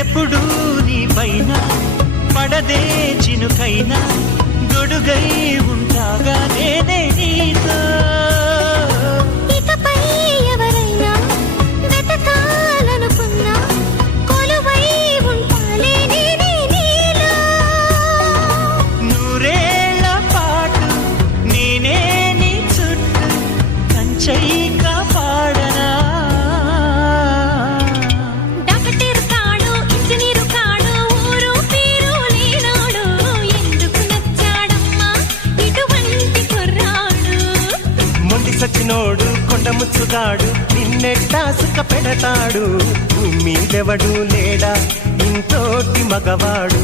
ఎప్పుడు నీ పైన పడదే చినుకైనా గొడుగై ఉంటాగా నేనే నీతో ఇకపై ఎవరైనా వెతకాలనుకున్నా కొలువై ఉంటాలే నేనే నీలో నూరేళ్ల పాటు నేనే నీ చుట్టూ కంచై కాపాడనా డాక్టర్ కాడు ఇంజనీరు కాడు ఊరు పేరు లేనాడు ఎందుకు నచ్చాడమ్మా ఇటువంటి కుర్రాడు మొండి సచ్చినోడు కొండ ముచ్చుగాడు నిన్నెట్టా సుఖ పెడతాడు మీదెవడు లేడా ఇంతోటి మగవాడు